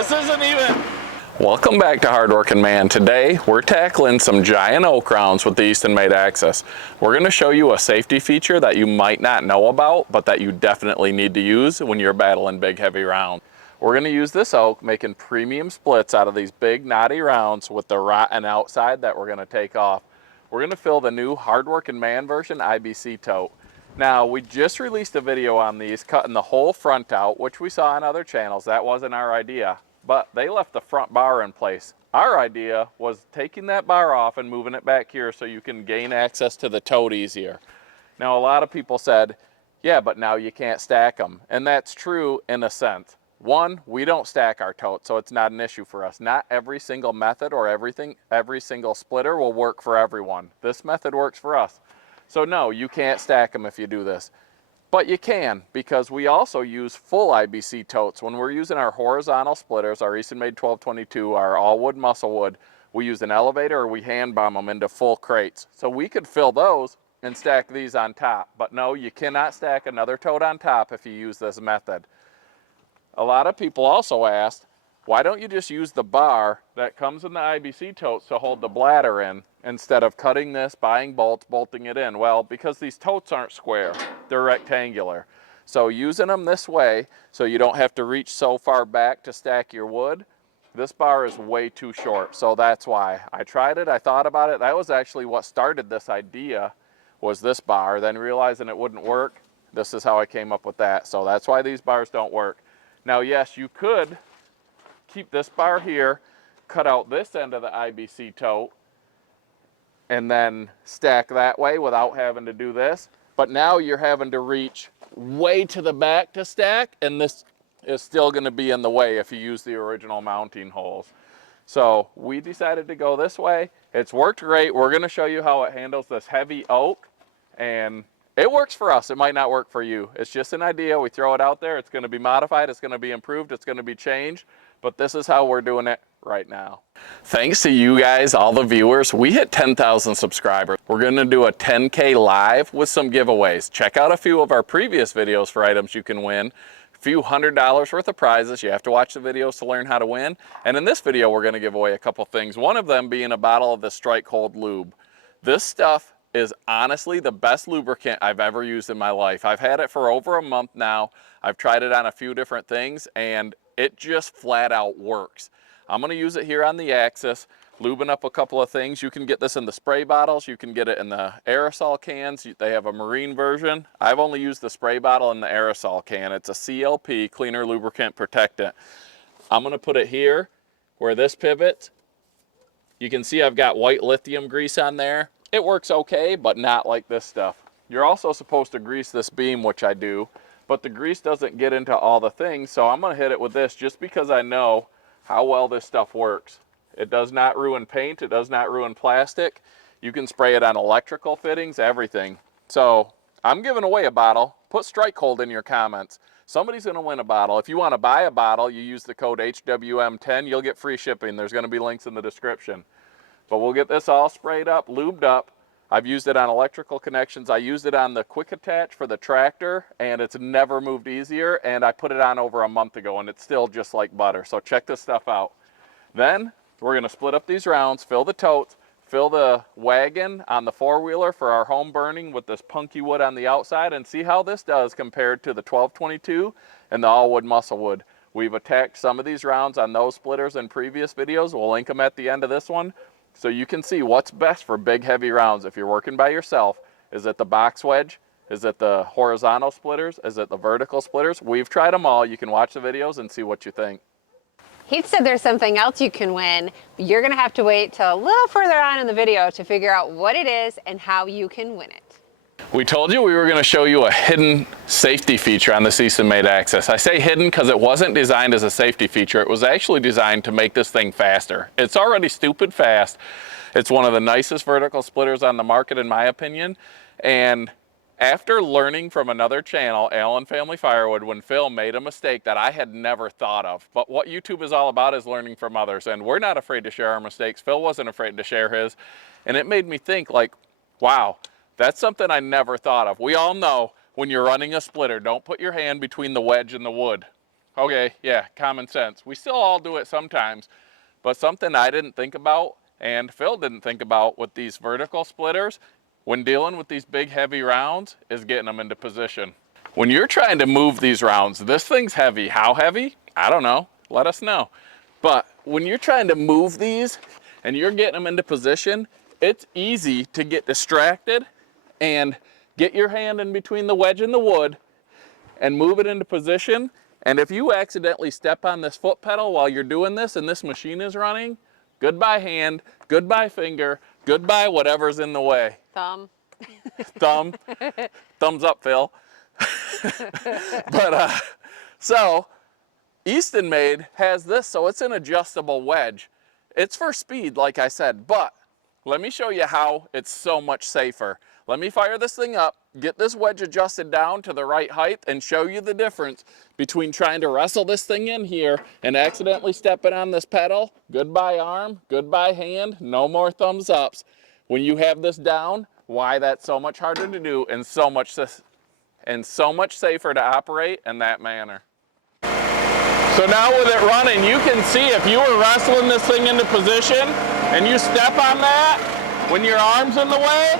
This isn't even... Welcome back to Hardworking Man. Today we're tackling some giant oak rounds with the Eastonmade Axis. We're going to show you a safety feature that you might not know about, but that you definitely need to use when you're battling big heavy rounds. We're going to use this oak making premium splits out of these big knotty rounds with the rotten outside that we're going to take off. We're going to fill the new Hardworking Man version IBC tote. Now, we just released a video on these cutting the whole front out, which we saw on other channels. That wasn't our idea, but they left the front bar in place. Our idea was taking that bar off and moving it back here so you can gain access to the tote easier. Now, a lot of people said, yeah, but now you can't stack them. And that's true in a sense. One, we don't stack our totes, so it's not an issue for us. Not every single method or every single splitter will work for everyone. This method works for us. So no, you can't stack them if you do this. But you can, because we also use full IBC totes. When we're using our horizontal splitters, our Eastonmade 1222, our all wood muscle wood, we use an elevator or we hand bomb them into full crates. So we could fill those and stack these on top. But no, you cannot stack another tote on top if you use this method. A lot of people also asked, why don't you just use the bar that comes in the IBC totes to hold the bladder in instead of cutting this, buying bolts, bolting it in? Well, because these totes aren't square, they're rectangular. So using them this way, so you don't have to reach so far back to stack your wood, this bar is way too short. So that's why I tried it, I thought about it. That was actually what started this idea, was this bar. Then realizing it wouldn't work, this is how I came up with that. So that's why these bars don't work. Now, yes, you could keep this bar here, cut out this end of the IBC tote, and then stack that way without having to do this. But now you're having to reach way to the back to stack, and this is still going to be in the way if you use the original mounting holes. So we decided to go this way. It's worked great. We're going to show you how it handles this heavy oak, and it works for us. It might not work for you. It's just an idea. We throw it out there. It's going to be modified. It's going to be improved. It's going to be changed. But this is how we're doing it right now. Thanks to you guys, all the viewers, we hit 10,000 subscribers. We're going to do a 10K live with some giveaways. Check out a few of our previous videos for items you can win. A few $100 worth of prizes. You have to watch the videos to learn how to win. And in this video, we're going to give away a couple things. One of them being a bottle of the Strike Hold Lube. This stuff is honestly the best lubricant I've ever used in my life. I've had it for over a month now. I've tried it on a few different things, and it just flat out works. I'm going to use it here on the Axis, lubing up a couple of things. You can get this in the spray bottles. You can get it in the aerosol cans. They have a marine version. I've only used the spray bottle and the aerosol can. It's a CLP, Cleaner Lubricant Protectant. I'm going to put it here where this pivots. You can see I've got white lithium grease on there. It works okay, but not like this stuff. You're also supposed to grease this beam, which I do, but the grease doesn't get into all the things, so I'm going to hit it with this just because I know how well this stuff works. It does not ruin paint. It does not ruin plastic. You can spray it on electrical fittings, everything. So I'm giving away a bottle. Put Strike Hold in your comments. Somebody's going to win a bottle. If you want to buy a bottle, you use the code HWM10. You'll get free shipping. There's going to be links in the description. But we'll get this all sprayed up, lubed up. I've used it on electrical connections. I used it on the quick attach for the tractor, and it's never moved easier. And I put it on over a month ago, and it's still just like butter. So check this stuff out. Then we're going to split up these rounds, fill the totes, fill the wagon on the four-wheeler for our home burning with this punky wood on the outside, and see how this does compared to the 1222 and the all-wood muscle wood. We've attacked some of these rounds on those splitters in previous videos. We'll link them at the end of this one. So you can see what's best for big, heavy rounds. If you're working by yourself, is it the box wedge? Is it the horizontal splitters? Is it the vertical splitters? We've tried them all. You can watch the videos and see what you think. He said there's something else you can win. You're going to have to wait till a little further on in the video to figure out what it is and how you can win it. We told you we were going to show you a hidden safety feature on this Eastonmade Axis. I say hidden because it wasn't designed as a safety feature. It was actually designed to make this thing faster. It's already stupid fast. It's one of the nicest vertical splitters on the market, in my opinion. And after learning from another channel, Allen Family Firewood, when Phil made a mistake that I had never thought of. But what YouTube is all about is learning from others. And we're not afraid to share our mistakes. Phil wasn't afraid to share his. And it made me think, like, wow, that's something I never thought of. We all know when you're running a splitter, don't put your hand between the wedge and the wood. Okay, yeah, common sense. We still all do it sometimes, but something I didn't think about and Phil didn't think about with these vertical splitters when dealing with these big heavy rounds is getting them into position. When you're trying to move these rounds, this thing's heavy. How heavy? I don't know. Let us know. But when you're trying to move these and you're getting them into position, it's easy to get distracted and get your hand in between the wedge and the wood and move it into position. And if you accidentally step on this foot pedal while you're doing this and this machine is running, goodbye hand, goodbye finger, goodbye whatever's in the way. Thumb. Thumb. Thumbs up, Phil. But so Eastonmade has this, so it's an adjustable wedge. It's for speed, like I said, but let me show you how it's so much safer. Let me fire this thing up, get this wedge adjusted down to the right height, and show you the difference between trying to wrestle this thing in here and accidentally stepping on this pedal. Goodbye arm, goodbye hand, no more thumbs ups. When you have this down, why that's so much harder to do and so much safer to operate in that manner. So now with it running, you can see if you were wrestling this thing into position and you step on that when your arm's in the way,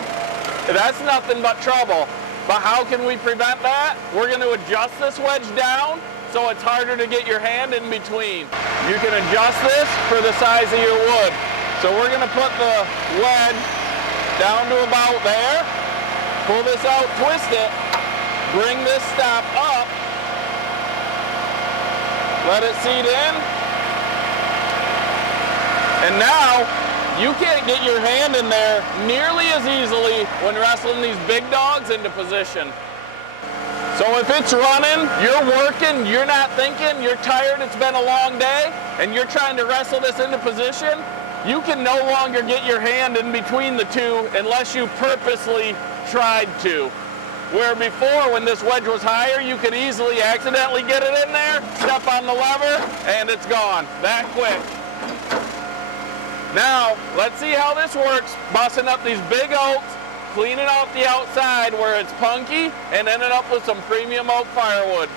that's nothing but trouble. But how can we prevent that? We're going to adjust this wedge down so it's harder to get your hand in between. You can adjust this for the size of your wood. So we're going to put the wedge down to about there, pull this out, twist it, bring this stop up, let it seat in, and now you can't get your hand in there nearly as easily when wrestling these big dogs into position. So if it's running, you're working, you're not thinking, you're tired, it's been a long day, and you're trying to wrestle this into position, you can no longer get your hand in between the two unless you purposely tried to. Where before, when this wedge was higher, you could easily accidentally get it in there, step on the lever, and it's gone that quick. Now, let's see how this works, busting up these big oaks, cleaning out the outside where it's punky, and ending up with some premium oak firewood.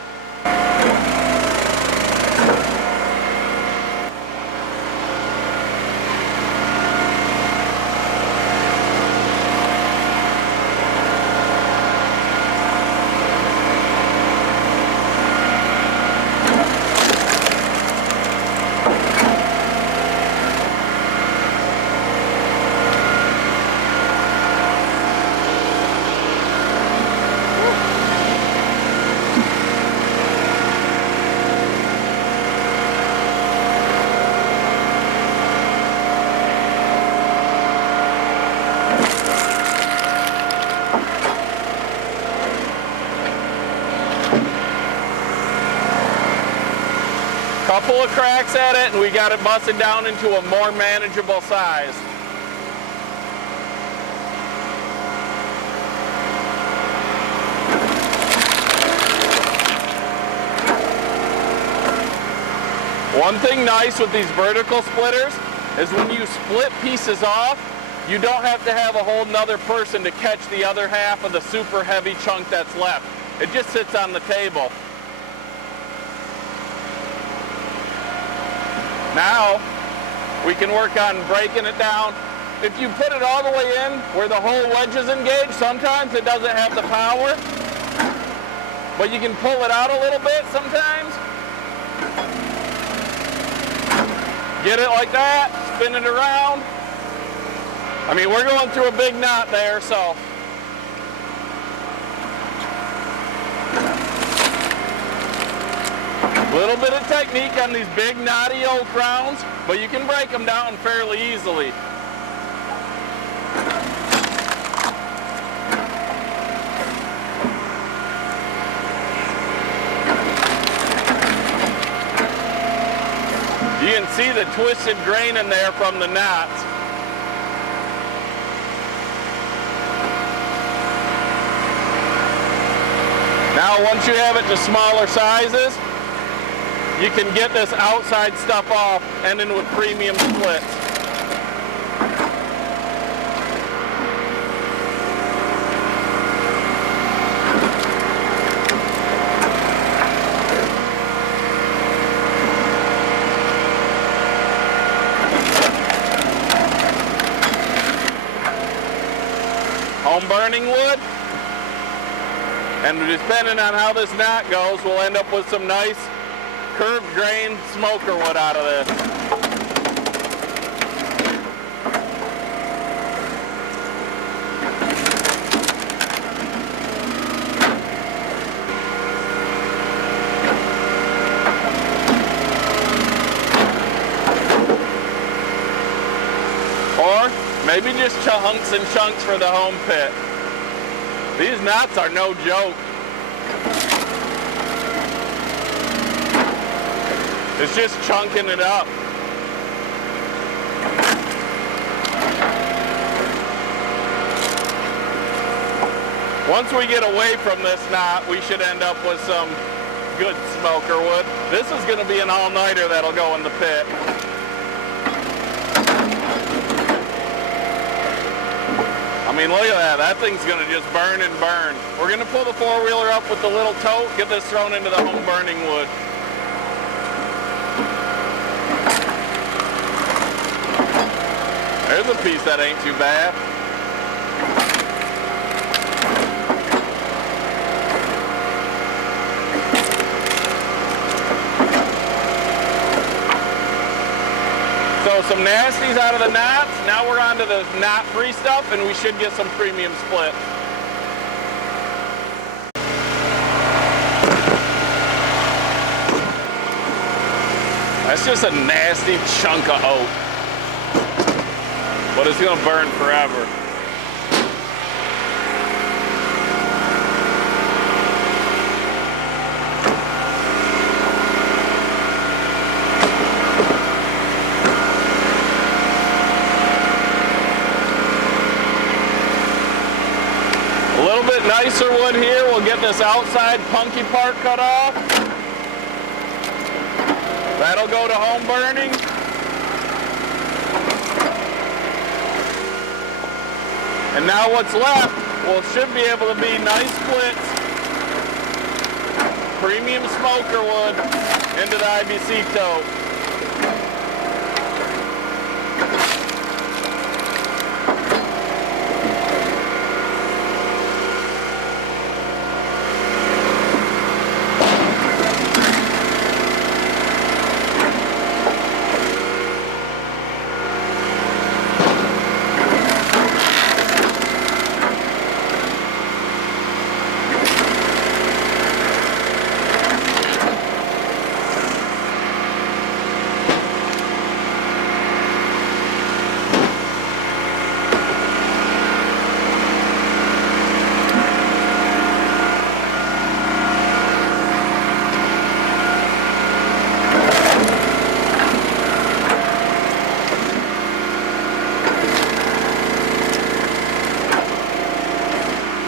Couple of cracks at it and we got it busted down into a more manageable size. One thing nice with these vertical splitters is when you split pieces off, you don't have to have a whole nother person to catch the other half of the super heavy chunk that's left. It just sits on the table. Now, we can work on breaking it down. If you put it all the way in where the whole wedge is engaged, sometimes it doesn't have the power, but you can pull it out a little bit sometimes. Get it like that, spin it around. I mean, we're going through a big knot there, so. A little bit of technique on these big knotty oak rounds, but you can break them down fairly easily. You can see the twisted grain in there from the knots. Now once you have it to smaller sizes, you can get this outside stuff off, ending with premium splits. burning wood. And depending on how this knot goes, we'll end up with some nice curved grain smoker wood out of this. Or maybe just chunks and chunks for the home pit. These knots are no joke. It's just chunking it up. Once we get away from this knot, we should end up with some good smoker wood. This is going to be an all-nighter that'll go in the pit. I mean, look at that. That thing's going to just burn and burn. We're going to pull the four-wheeler up with the little tote, get this thrown into the home burning wood. There's a piece that ain't too bad. So some nasties out of the knots. Now we're on to the knot-free stuff, and we should get some premium split. That's just a nasty chunk of oak. But it's gonna burn forever. A little bit nicer wood here. We'll get this outside punky part cut off. That'll go to home burning. And now what's left, well, should be able to be nice splits, premium smoker wood into the IBC tote.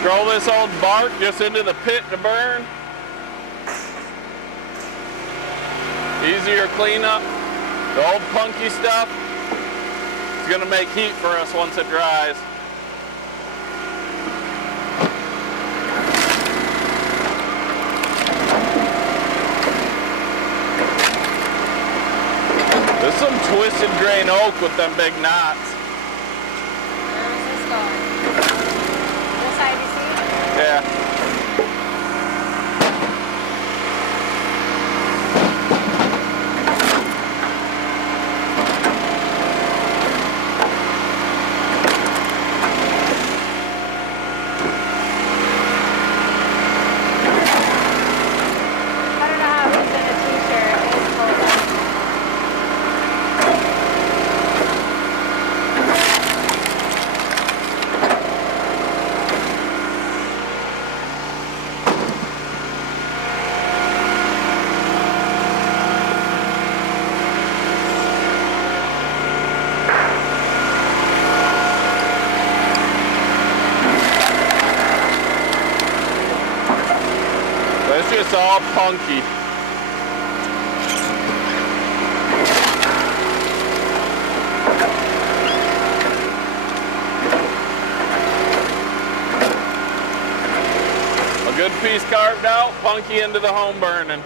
Throw this old bark just into the pit to burn. Easier cleanup. The old punky stuff is gonna make heat for us once it dries. This is some twisted grain oak with them big knots. Where is this going? This IBC? Yeah. I don't know how he's in a t-shirt. It's cold. It's just all punky. A good piece carved out, punky into the home burning.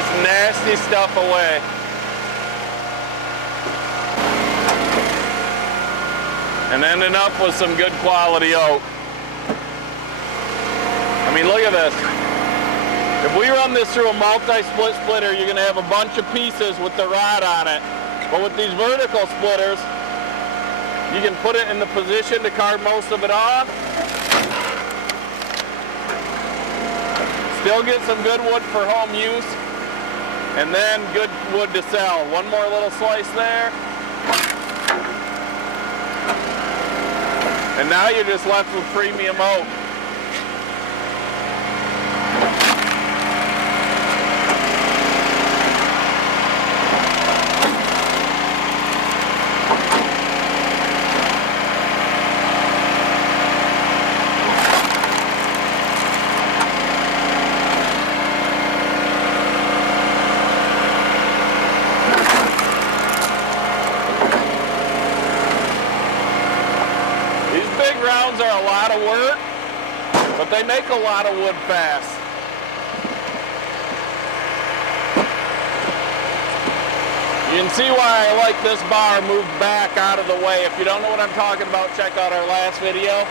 this nasty stuff away. And ending up with some good quality oak. I mean, look at this. If we run this through a multi-split splitter, you're gonna have a bunch of pieces with the rod on it. But with these vertical splitters, you can put it in the position to carve most of it off. Still get some good wood for home use, and then good wood to sell. One more little slice there. And now you're just left with premium oak. Rounds are a lot of work, but they make a lot of wood fast. You can see why I like this bar moved back out of the way. If you don't know what I'm talking about, check out our last video.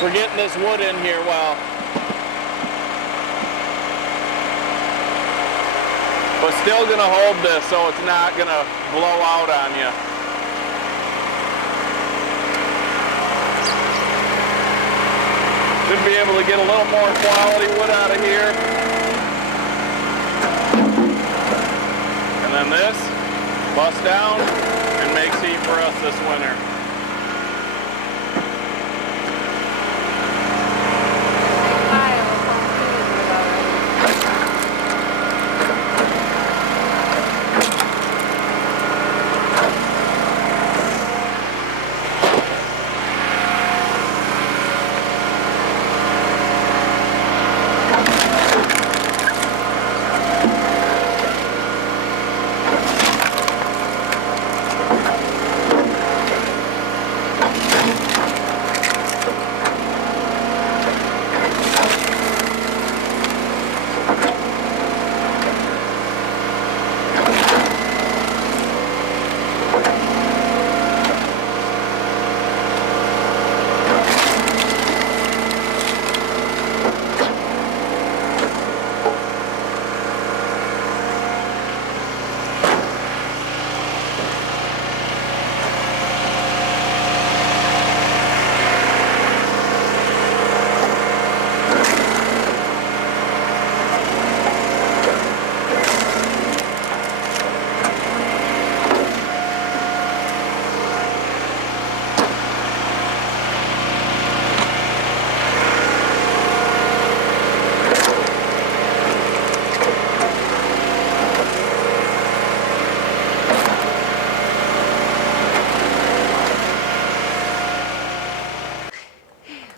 We're getting this wood in here well. But still gonna hold this so it's not gonna blow out on you. Should be able to get a little more quality wood out of here. And then this, bust down, and makes heat for us this winter.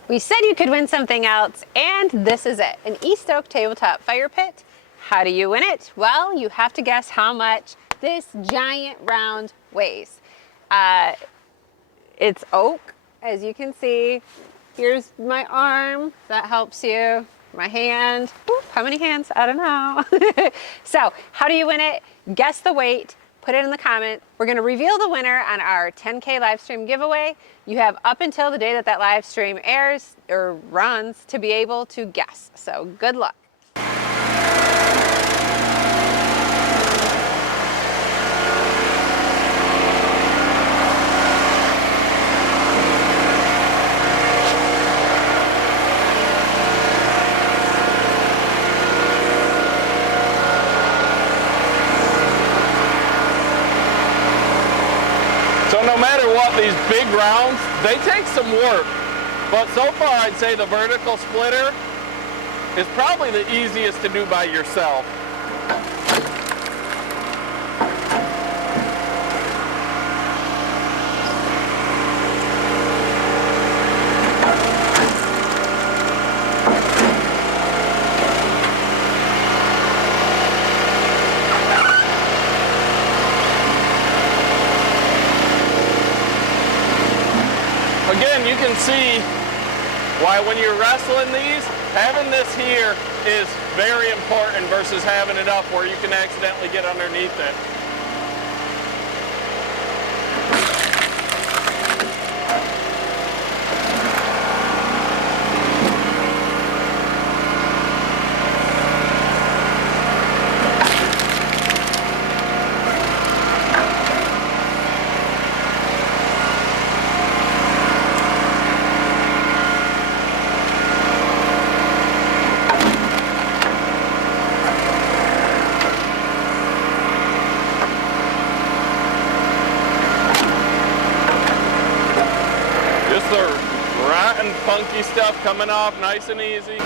We said you could win something else, and this is it, an East Oak tabletop fire pit. How do you win it? Well, you have to guess how much this giant round weighs. It's oak, as you can see. Here's my arm, that helps you. My hand, ooh, how many hands? I don't know. So, how do you win it? Guess the weight. Put it in the comment. We're gonna reveal the winner on our 10K live stream giveaway. You have up until the day that that live stream airs or runs to be able to guess. So good luck. So no matter what, these big rounds, they take some work. But so far, I'd say the vertical splitter is probably the easiest to do by yourself. Again, you can see why when you're wrestling these, having this here is very important versus having it up where you can accidentally get underneath it. Just the rotten, funky stuff coming off nice and easy.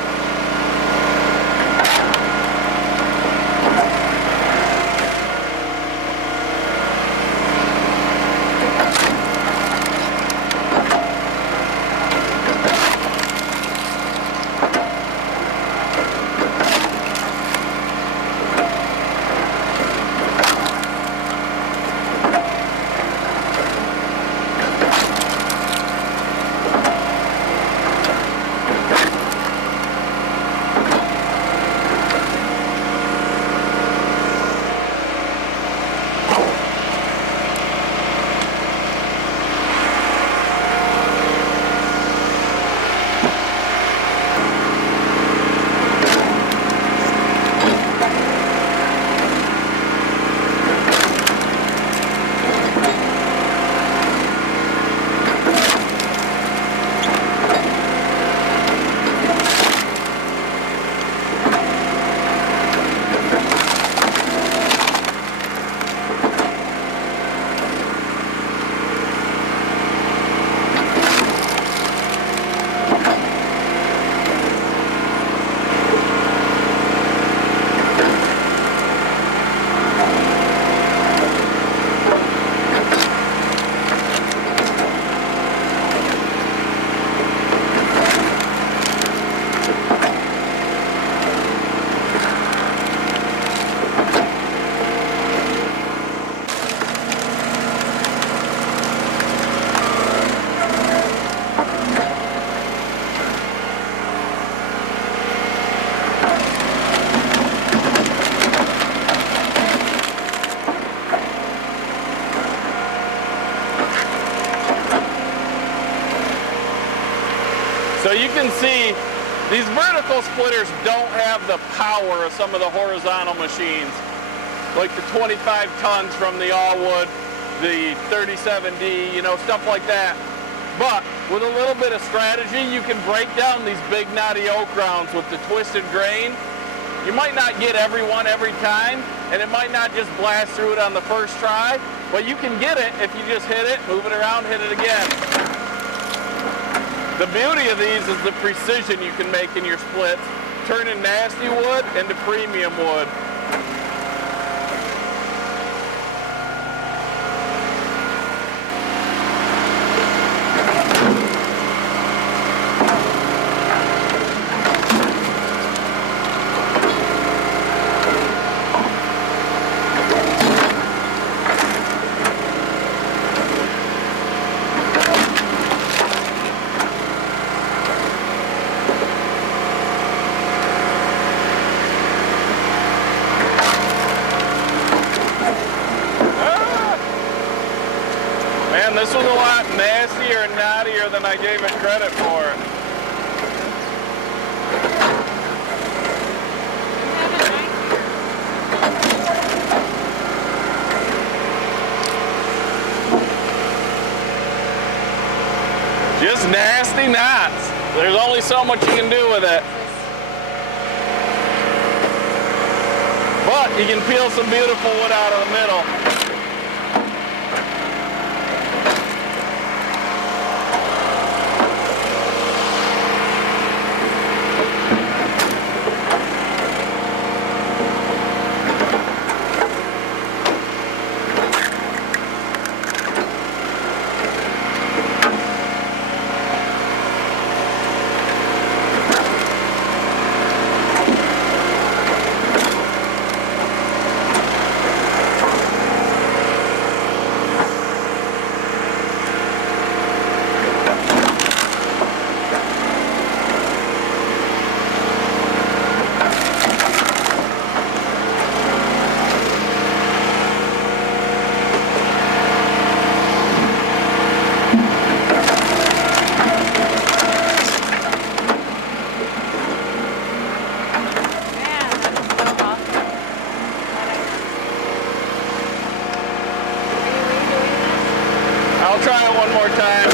So you can see these vertical splitters don't have the power of some of the horizontal machines, like the 25 tons from the Allwood, the 37D, you know, stuff like that. But with a little bit of strategy, you can break down these big knotty oak rounds with the twisted grain. You might not get every one every time, and it might not just blast through it on the first try, but you can get it if you just hit it, move it around, hit it again. The beauty of these is the precision you can make in your splits, turning nasty wood into premium wood. This was a lot nastier and knottier than I gave it credit for. Just nasty knots. There's only so much you can do with it. But you can peel some beautiful wood out of the middle. time.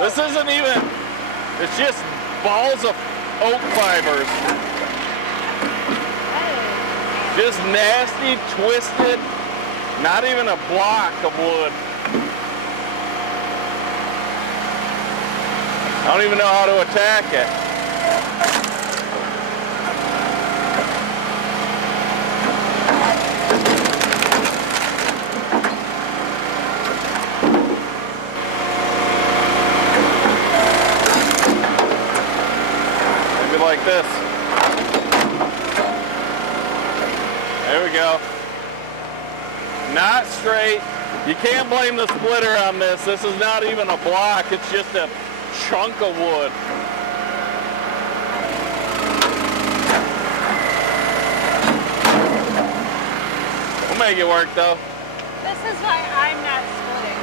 This isn't even, it's just balls of oak fibers. Just nasty, twisted, not even a block of wood. I don't even know how to attack it. Like this. There we go. Not straight. You can't blame the splitter on this. This is not even a block. It's just a chunk of wood. We'll make it work though. This is why I'm not splitting.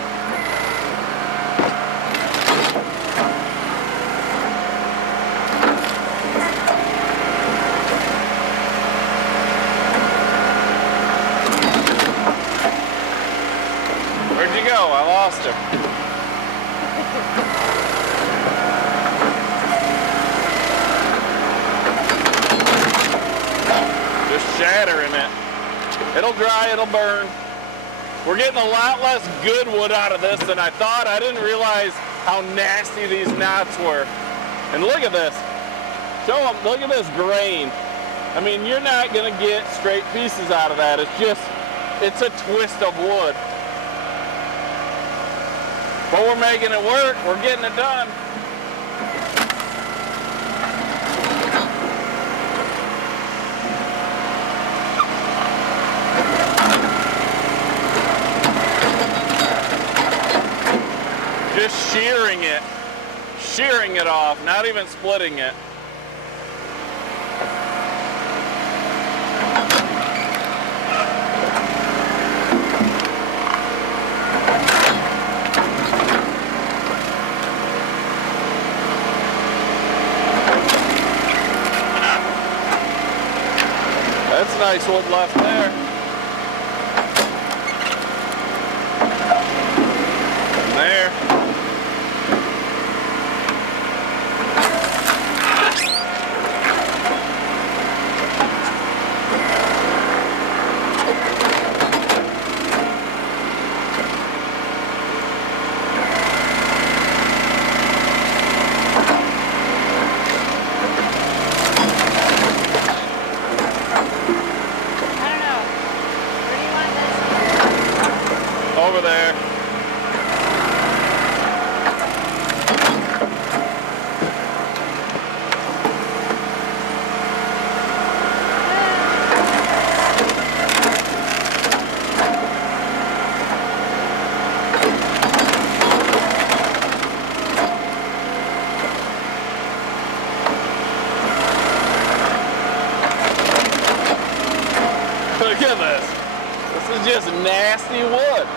Where'd you go? I lost her. Just shattering it. It'll dry, it'll burn. We're getting a lot less good wood out of this than I thought. I didn't realize how nasty these knots were. And look at this. Show them, look at this grain. I mean, you're not gonna get straight pieces out of that. It's a twist of wood. But we're making it work. We're getting it done. Just shearing it off, not even splitting it. That's nice wood left there. And there. Over there. Look at this. This is just nasty wood.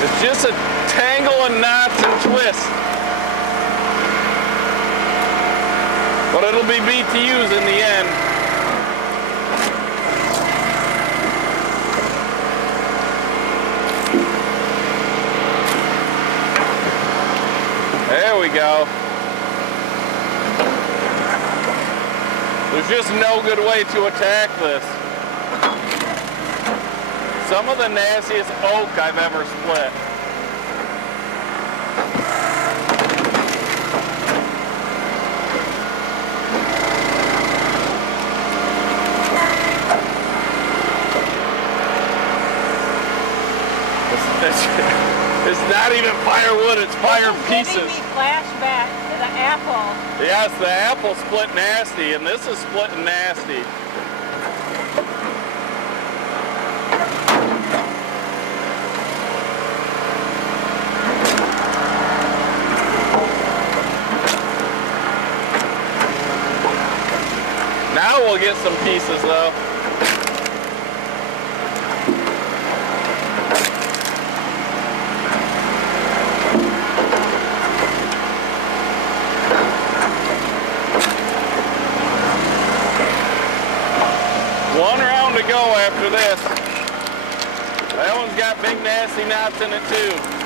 It's just a tangle of knots and twists. But it'll be BTUs in the end. There we go. There's just no good way to attack this. Some of the nastiest oak I've ever split. It's not even firewood, it's fire pieces. Giving me flashback to the apple. Yes, the apple split nasty, and this is splitting nasty. Now we'll get some pieces though. One round to go after this. That one's got big nasty knots in it too.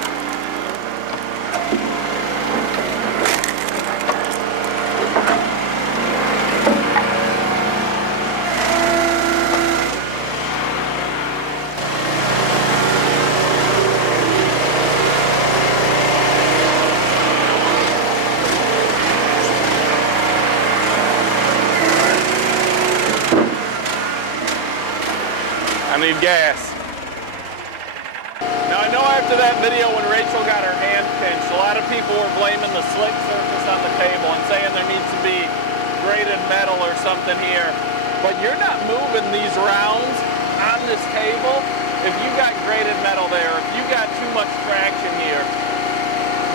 I need gas. Now I know after that video when Rachel got her hand pinched, a lot of people were blaming the slick surface on the table and saying there needs to be braided metal or something here. But you're not moving these rounds on this table if you got braided metal there, if you got too much traction here.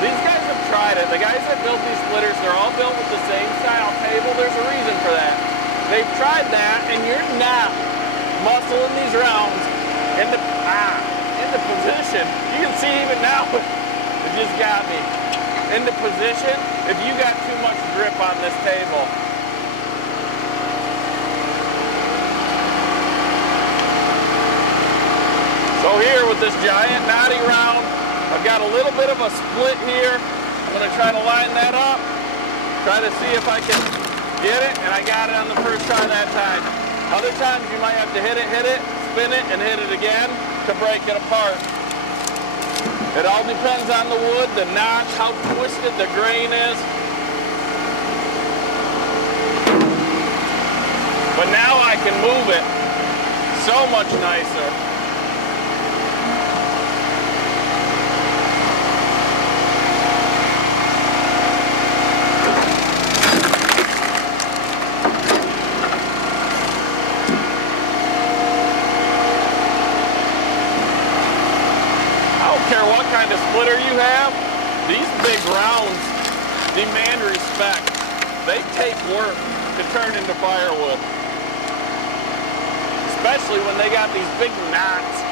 These guys have tried it. The guys that built these splitters, they're all built with the same style table. There's a reason for that. They've tried that and you're not muscling these rounds into position. You can see even now, it just got me. Into position if you got too much grip on this table. So here with this giant knotty round, I've got a little bit of a split here. I'm going to try to line that up, try to see if I can get it, and I got it on the first try that time. Other times you might have to hit it, spin it, and hit it again to break it apart. It all depends on the wood, the knots, how twisted the grain is. But now I can move it so much nicer. What kind of splitter you have, these big rounds demand respect. They take work to turn into firewood, especially when they got these big knots.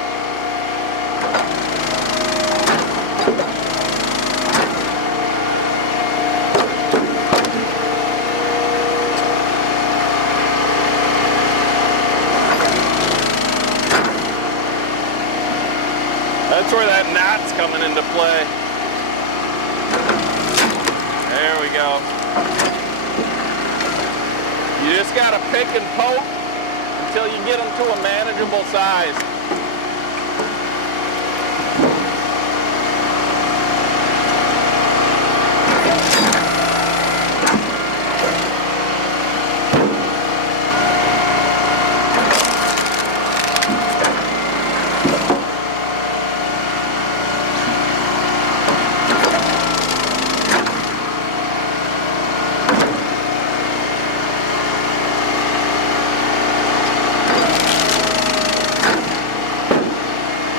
That's where that knot's coming into play. There we go. You just gotta pick and poke until you get them to a manageable size.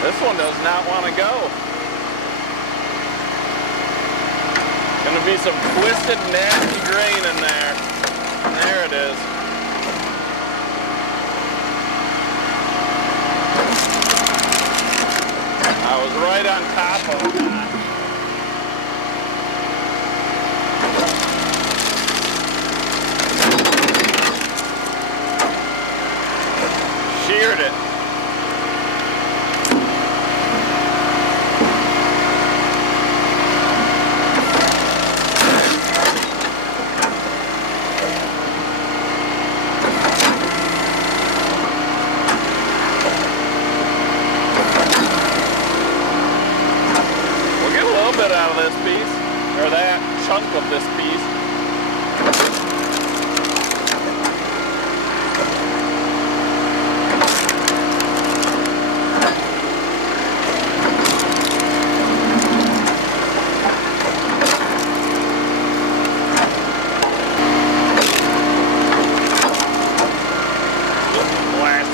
This one does not want to go. Gonna be some twisted, nasty grain in there. There it is. I was right on top of it. Sheared it. chunk of this piece.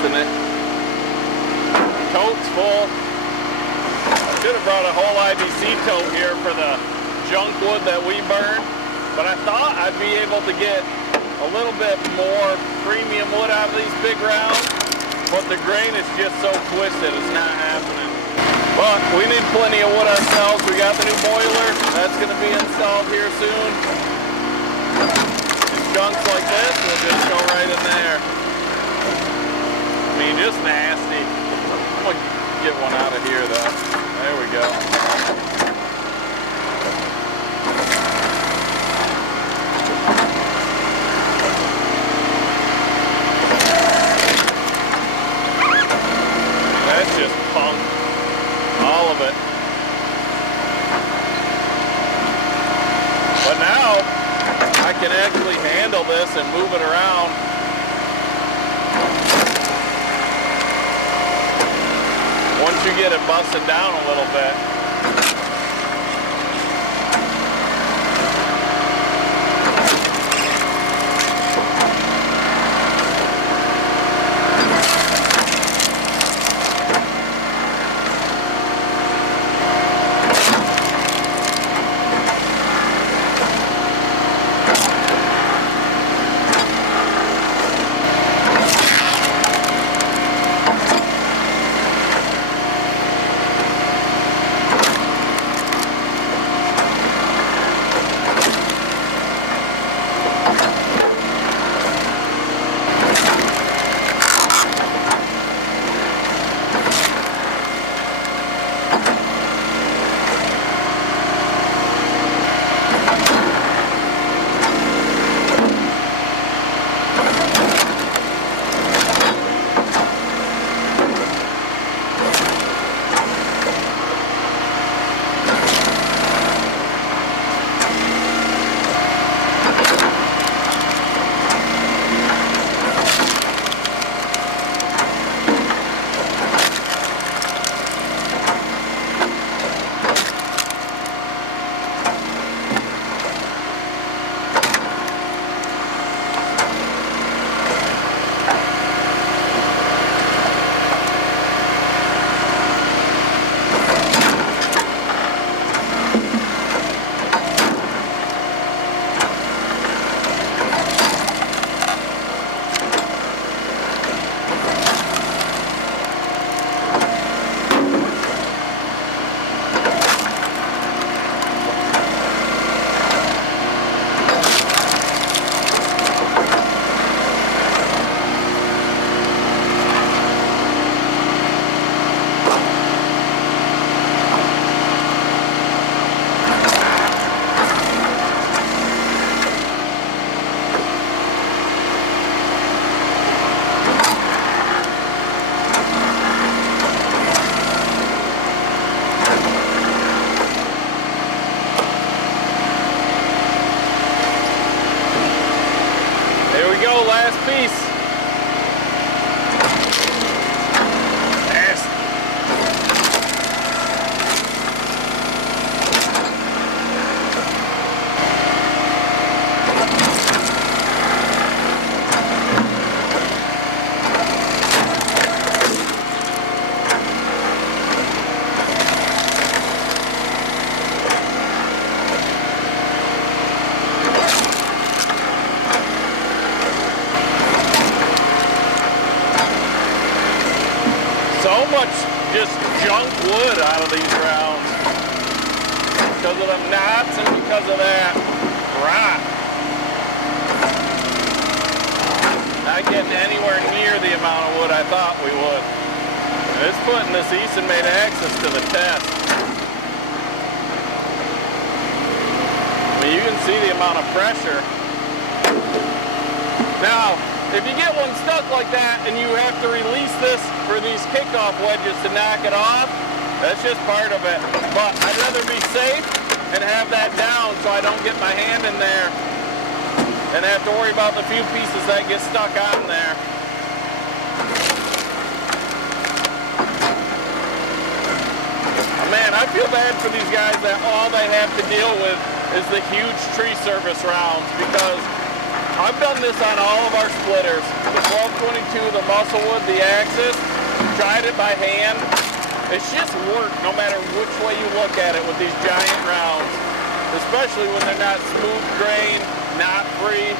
It. Tote's full. I should have brought a whole IBC tote here for the junk wood that we burn, but I thought I'd be able to get a little bit more premium wood out of these big rounds, but the grain is just so twisted, it's not happening. But we need plenty of wood ourselves. We got the new boiler. That's going to be installed here soon. And chunks like this will just go right in there. I mean, just nasty. I'm gonna get one out of here though. There we go. That's just punk. All of it. But now I can actually handle this and move it around. Once you get it busted down a little bit. Last piece. Nasty. So much just junk wood out of these rounds because of them knots and because of that rot. Not getting anywhere near the amount of wood I thought we would. It's putting this Eastonmade Axis to the test. I mean, you can see the amount of pressure. Now, if you get one stuck like that and you have to release this for these kickoff wedges to knock it off, that's just part of it. But I'd rather be safe and have that down so I don't get my hand in there and have to worry about the few pieces that get stuck on there. Man, I feel bad for these guys that all they have to deal with is the huge tree service rounds, because I've done this on all of our splitters. The 1222, the Musclewood, the Axis, tried it by hand. It's just work no matter which way you look at it with these giant rounds, especially when they're not smooth grain, knot free,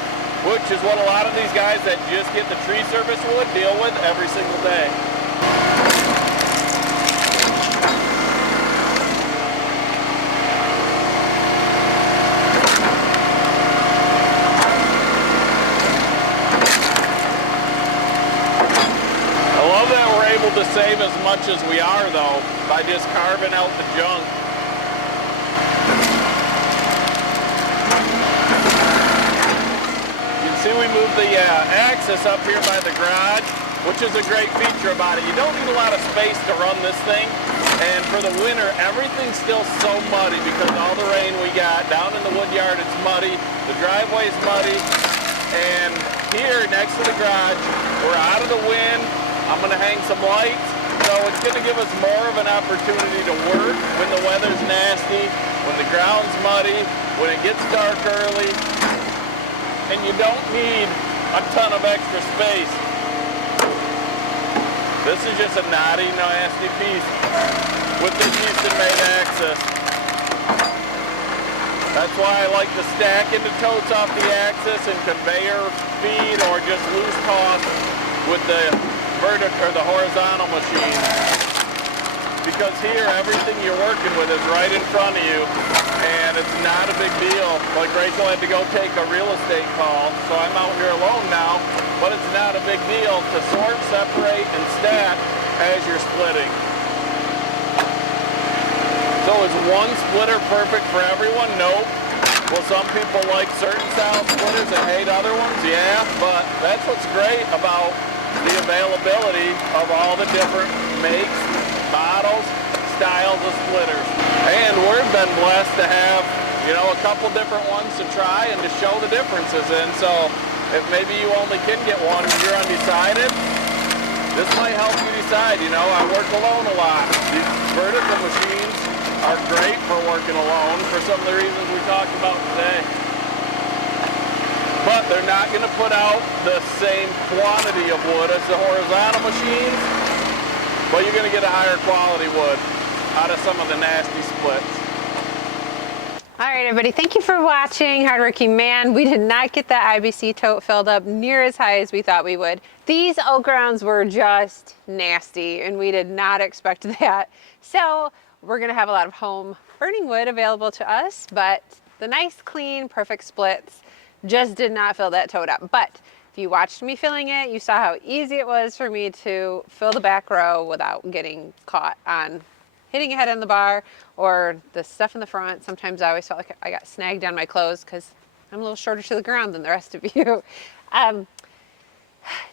which is what a lot of these guys that just get the tree service wood deal with every single day. To save as much as we are, though, by just carving out the junk. You can see we moved the Axis up here by the garage, which is a great feature about it. You don't need a lot of space to run this thing, and for the winter everything's still so muddy because of all the rain we got. Down in the wood yard it's muddy, the driveway's muddy, and here next to the garage we're out of the wind. I'm going to hang some lights, so it's going to give us more of an opportunity to work when the weather's nasty, when the ground's muddy, when it gets dark early, and you don't need a ton of extra space. This is just a knotty, nasty piece with this Eastonmade Axis. That's why I like to stack into totes off the Axis and conveyor feed or just loose toss with the vertical or the horizontal machine, because here everything you're working with is right in front of you and it's not a big deal. Like Rachel had to go take a real estate call, so I'm out here alone now, but it's not a big deal to sort, separate, and stack as you're splitting. So is one splitter perfect for everyone? Nope. Will some people like certain style splitters and hate other ones? Yeah, but that's what's great about the availability of all the different makes, models, styles of splitters. And we've been blessed to have, you know, a couple different ones to try and to show the differences in. So if maybe you only can get one and you're undecided, this might help you decide. You know, I work alone a lot. These vertical machines are great for working alone for some of the reasons we talked about today. But they're not going to put out the same quantity of wood as the horizontal machines, but you're going to get a higher quality wood out of some of the nasty splits. All right, everybody, thank you for watching Hardworking Man. We did not get that IBC tote filled up near as high as we thought we would. These oak rounds were just nasty, and we did not expect that. So we're going to have a lot of home burning wood available to us, but the nice, clean, perfect splits just did not fill that tote up. But if you watched me filling it, you saw how easy it was for me to fill the back row without getting caught on hitting a head on the bar or the stuff in the front. Sometimes I always felt like I got snagged on my clothes because I'm a little shorter to the ground than the rest of you.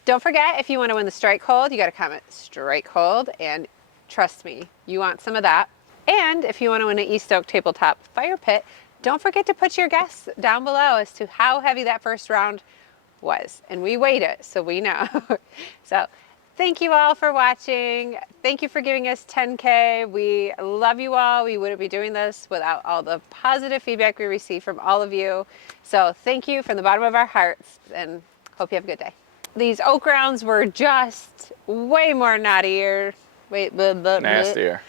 Don't forget, if you want to win the strike hold, you got to comment strike hold, and trust me, you want some of that. And if you want to win an East Oak tabletop fire pit, don't forget to put your guess down below as to how heavy that first round was. And we weighed it, so we know. So thank you all for watching. Thank you for giving us 10K. We love you all. We wouldn't be doing this without all the positive feedback we receive from all of you. So thank you from the bottom of our hearts, and hope you have a good day. These oak rounds were just way more knottier. Nastier.